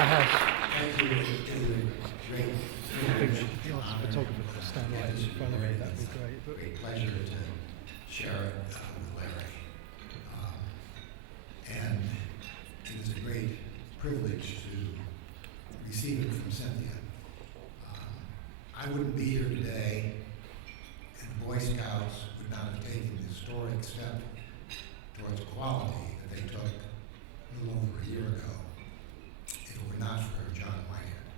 the house. Thank you. It is a great privilege If you're a photographer to stand right in front of me, that'd be great. But great pleasure to share it with Larry. And it is a great privilege to receive it from Cynthia. I wouldn't be here today, and the Boy Scouts would not have taken the historic step towards equality that they took a little over a year ago if it were not for John Whitehead.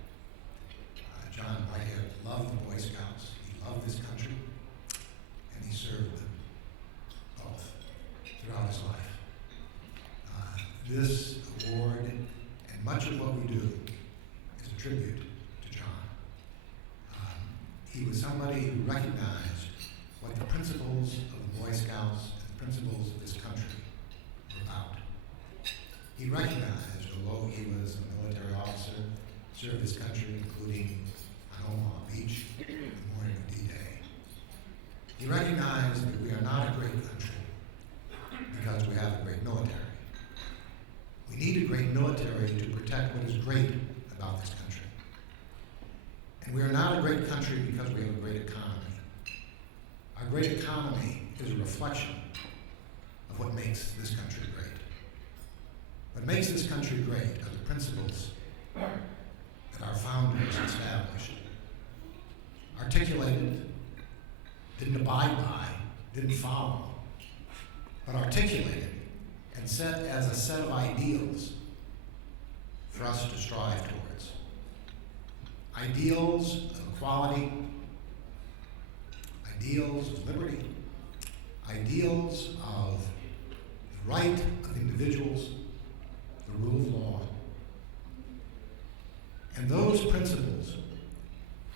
John Whitehead loved the Boy Scouts, he loved this country, and he served them both throughout his life. This award and much of what we do is a tribute to John. He was somebody who recognized what the principles of the Boy Scouts and the principles of this country were about. He recognized, although he was a military officer, served his country, including on Omaha Beach, the morning of D-Day. He recognized that we are not a great country because we have a great military. We need a great military to protect what is great about this country. And we are not a great country because we have a great economy. Our great economy is a reflection of what makes this country great. What makes this country great are the principles that our founders established, articulated, didn't abide by, didn't follow, but articulated and set as a set of ideals for us to strive towards. Ideals of equality, ideals of liberty, ideals of the right of individuals, the rule of law. And those principles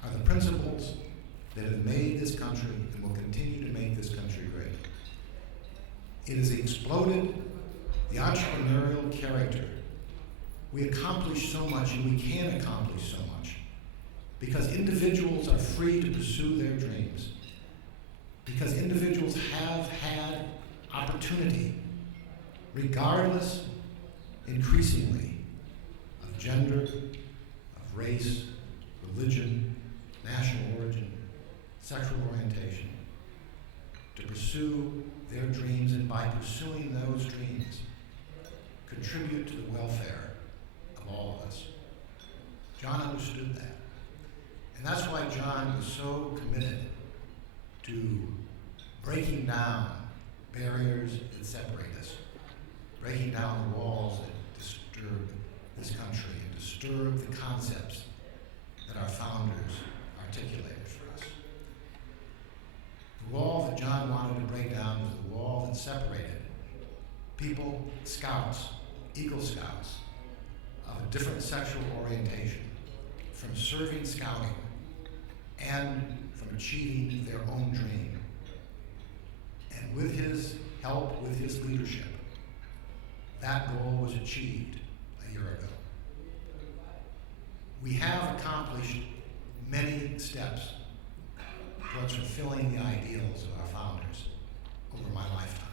are the principles that have made this country and will continue to make this country great. It has exploded the entrepreneurial character. We accomplish so much, and we can accomplish so much because individuals are free to pursue their dreams, because individuals have had opportunity, regardless, increasingly, of gender, of race, religion, national origin, sexual orientation, to pursue their dreams, and by pursuing those dreams, contribute to the welfare of all of us. John understood that. And that's why John was so committed to breaking down barriers that separate us, breaking down the walls that disturb this country and disturb the concepts that our founders articulated for us. The wall that John wanted to break down was the wall that separated people, scouts, Eagle Scouts, of a different sexual orientation from serving scouting and from achieving their own dream. And with his help, with his leadership, that goal was achieved a year ago. We have accomplished many steps towards fulfilling the ideals of our founders over my lifetime.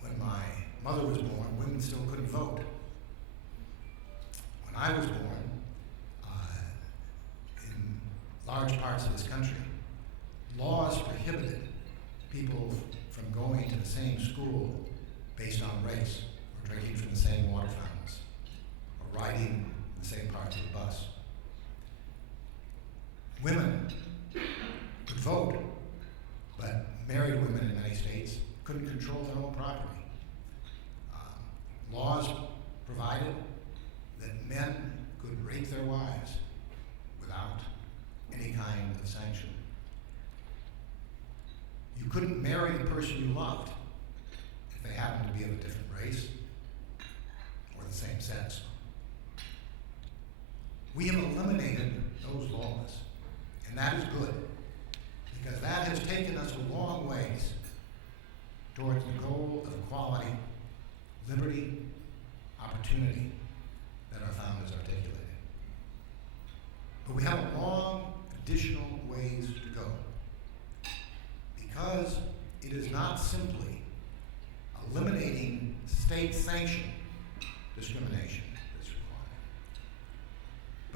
When my mother was born, women still couldn't vote. When I was born, in large parts of this country, laws prohibited people from going to the same school based on race, or drinking from the same water fountains, or riding the same parts of the bus. Women could vote, but married women in many states couldn't control their own property. Laws provided that men could rape their wives without any kind of sanction. You couldn't marry the person you loved if they happened to be of a different race or the same sex. We have eliminated those laws, and that is good, because that has taken us a long ways towards the goal of equality, liberty, opportunity that our founders articulated. But we have a long, additional ways to go, because it is not simply eliminating state-sanctioned discrimination that's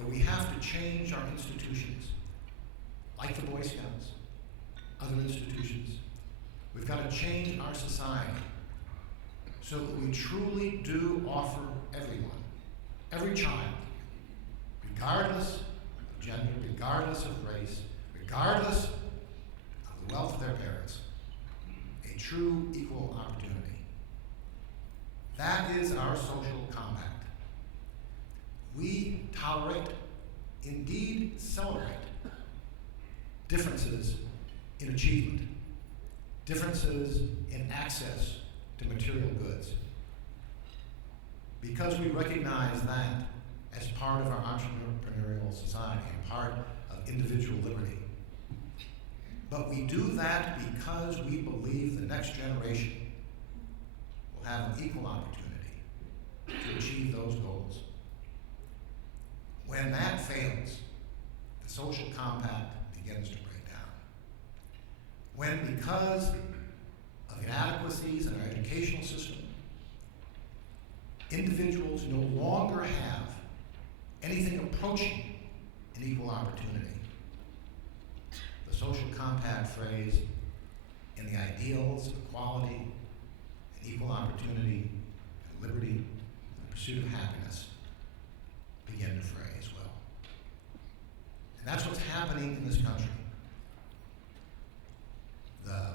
But we have to change our institutions, like the Boy Scouts, other institutions. We've got to change our society so that we truly do offer everyone, every child, regardless of gender, regardless of race, regardless of the wealth of their parents, a true equal opportunity. That is our social compact. We tolerate, indeed celebrate, differences in achievement, differences in access to material goods, because we recognize that as part of our entrepreneurial society and part of individual liberty. But we do that because we believe the next generation will have an equal opportunity to achieve those goals. When that fails, the social compact begins to break down. When, because of inadequacies in our educational system, individuals no longer have anything approaching an equal opportunity, the social compact phrase and the ideals of equality and equal opportunity and liberty and the pursuit of happiness begin to fray as well. And that's what's happening in this country. The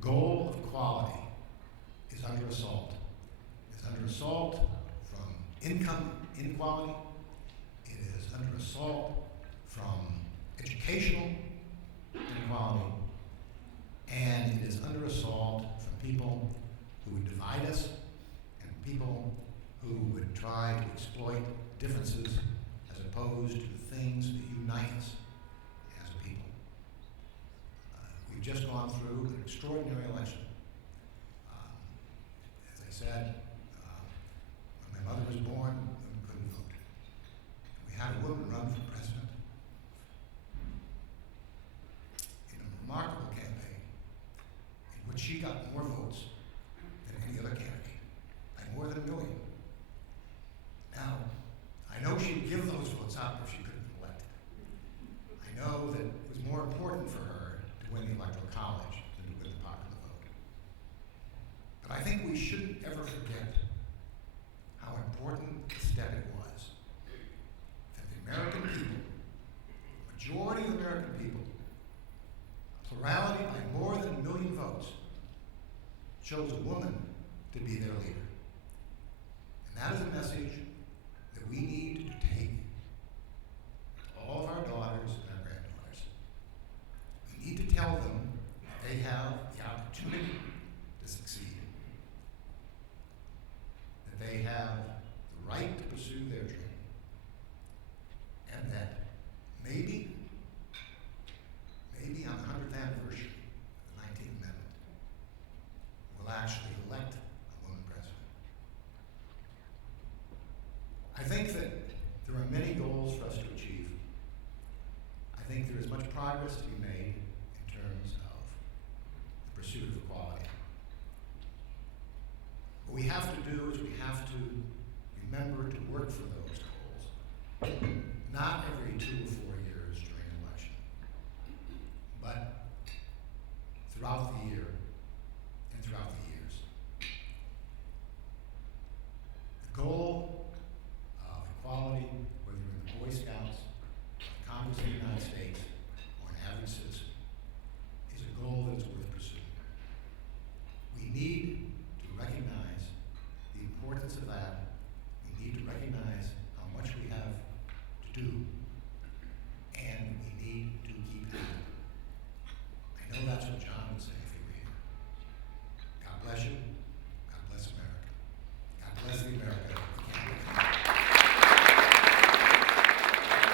goal of equality is under assault. It's under assault from income inequality. It is under assault from educational inequality. And it is under assault from people who would divide us and people who would try to exploit differences as opposed to the things that unite us as a people. We've just gone through an extraordinary election. As I said, when my mother was born, women couldn't vote. We had a woman run for president in a remarkable campaign in which she got more votes than any other candidate, by more than 1 million. Now, I know she'd give those votes up if she couldn't be elected. I know that it was more important for her to win the Electoral College than to win the popular vote. But I think we shouldn't ever forget how important a step it was that the American people, the majority of the American people, a plurality by more than 1 million votes, chose a woman to be their leader. And that is a message that we need to take to all of our daughters and our granddaughters. We need to tell them that they have the opportunity to succeed, that they have the right to pursue their dream, and that maybe on the 100th anniversary of the 19th Amendment, we'll actually elect a woman president. I think that there are many goals for us to achieve. I think there is much progress to be made in terms of the pursuit of equality. What we have to do is we have to remember to work for those goals, not every 2 or 4 years during an election, but throughout the year